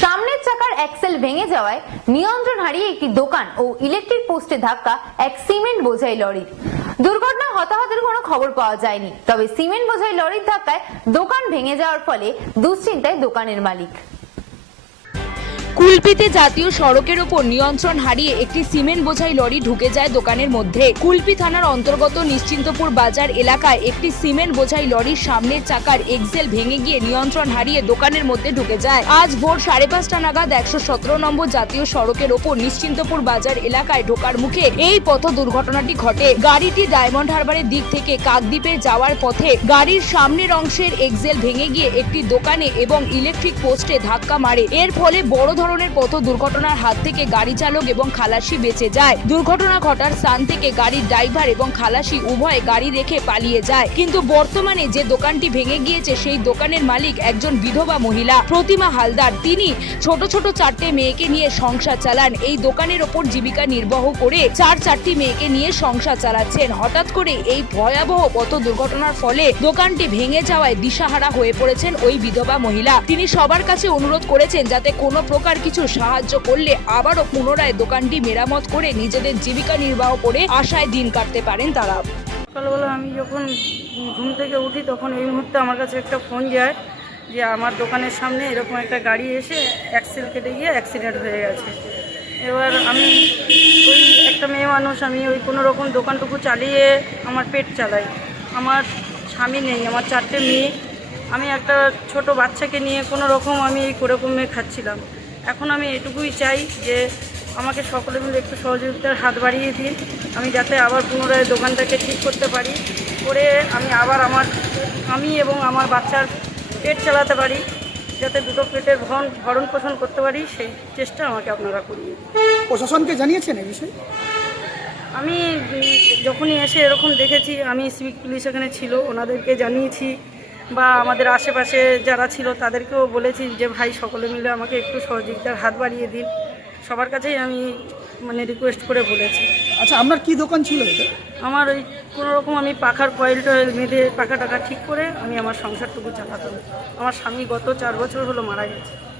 সামনের চাকার এক্সেল ভেঙে যাওয়ায় নিয়ন্ত্রণ হারিয়ে একটি দোকান ও ইলেকট্রিক পোস্টে ধাক্কা, এক সিমেন্ট বোঝাই লরির। দুর্ঘটনা হতাহতের কোন খবর পাওয়া যায়নি, তবে সিমেন্ট বোঝাই লরির ধাক্কায় দোকান ভেঙে যাওয়ার ফলে দুশ্চিন্তায় দোকানের মালিক। কুলপিতে জাতীয় সড়কের ওপর নিয়ন্ত্রণ হারিয়ে একটি সিমেন্ট বোঝাই লরি ঢুকে যায় দোকানের মধ্যে। কুলপি থানার অন্তর্গত নিশ্চিন্তপুর বাজার এলাকায় একটি সিমেন্ট বোঝাই লরির সামনের চাকার এক্সেল ভেঙে গিয়ে নিয়ন্ত্রণ হারিয়ে দোকানের মধ্যে ঢুকে যায়। আজ ভোর সাড়ে পাঁচটা নাগাদ একশো সতেরো নম্বর জাতীয় সড়কের ওপর নিশ্চিন্তপুর বাজার এলাকায় ঢোকার মুখে এই পথ দুর্ঘটনাটি ঘটে। গাড়িটি ডায়মন্ড হারবারের দিক থেকে কাকদ্বীপে যাওয়ার পথে গাড়ির সামনের অংশের এক্সেল ভেঙে গিয়ে একটি দোকানে এবং ইলেকট্রিক পোস্টে ধাক্কা মারে। এর ফলে বড় ধরনের পথ দুর্ঘটনার হাত থেকে গাড়ি চালক এবং খালাসি বেঁচে যায়? দুর্ঘটনা ঘটার স্থান থেকে গাড়ির ড্রাইভার এবং খালাসি উভয়ে গাড়ি রেখে পালিয়ে যায়। কিন্তু বর্তমানে যে দোকানটি ভেঙে গিয়েছে, সেই দোকানের মালিক একজন বিধবা মহিলা। প্রতিমা হালদার, তিনি ছোট ছোট চারটে মেয়েকে নিয়ে সংসার চালান। এই দোকানের ওপর জীবিকা নির্বাহ করে চার চারটি মেয়েকে নিয়ে সংসার চালাচ্ছেন। হঠাৎ করে এই ভয়াবহ পথ দুর্ঘটনার ফলে দোকানটি ভেঙে যাওয়ায় দিশাহারা হয়ে পড়েছেন ওই বিধবা মহিলা। তিনি সবার কাছে অনুরোধ করেছেন যাতে কোনো প্রকার কিছু সাহায্য করলে আবারও পুনরায় দোকানটি মেরামত করে নিজেদের জীবিকা নির্বাহ করে আশায় দিন কাটতে পারেন তারা। সকালবেলা আমি যখন ঘুম থেকে উঠি, তখন এই মুহূর্তে আমার কাছে একটা ফোন যায় যে আমার দোকানের সামনে এরকম একটা গাড়ি এসে অ্যাক্সেল কেটে গিয়ে অ্যাক্সিডেন্ট হয়ে গেছে। এবার আমি ওই একটা মেয়ে মানুষ, আমি ওই কোনো রকম দোকানটুকু চালিয়ে আমার পেট চালাই। আমার স্বামী নেই, আমার চারটে মেয়ে। আমি একটা ছোট বাচ্চাকে নিয়ে কোনো রকম আমি এই করে খাচ্ছিলাম। এখন আমি এটুকুই চাই যে আমাকে সকলে মিলে একটু সহযোগিতার হাত বাড়িয়ে দিন। আমি যাতে আবার পুনরায় দোকানটাকে ঠিক করতে পারি করে আমি আবার আমার আমি এবং আমার বাচ্চার পেট চালাতে পারি যাতে দুটো পেটের ভরণ ভরণ পোষণ করতে পারি সেই চেষ্টা আমাকে আপনারা করিয়ে প্রশাসনকে জানিয়েছেন এই বিষয়ে? আমি যখনই এসে এরকম দেখেছি আমি সিভিক পুলিশ এখানে ছিল ওনাদেরকে জানিয়েছি বা আমাদের আশেপাশে যারা ছিল তাদেরকেও বলেছি যে ভাই সকলে মিলে আমাকে একটু সহযোগিতার হাত বাড়িয়ে দিন। সবার কাছেই আমি মানে রিকোয়েস্ট করে বলেছি। আচ্ছা আপনার কি দোকান ছিল এটা? আমার ওই কোনোরকম আমি পাখার কয়েল টয়েল বেঁধে পাখা টাকা ঠিক করে আমি আমার সংসারটুকু চালাতাম। আমার স্বামী গত চার বছর হলো মারা গেছে।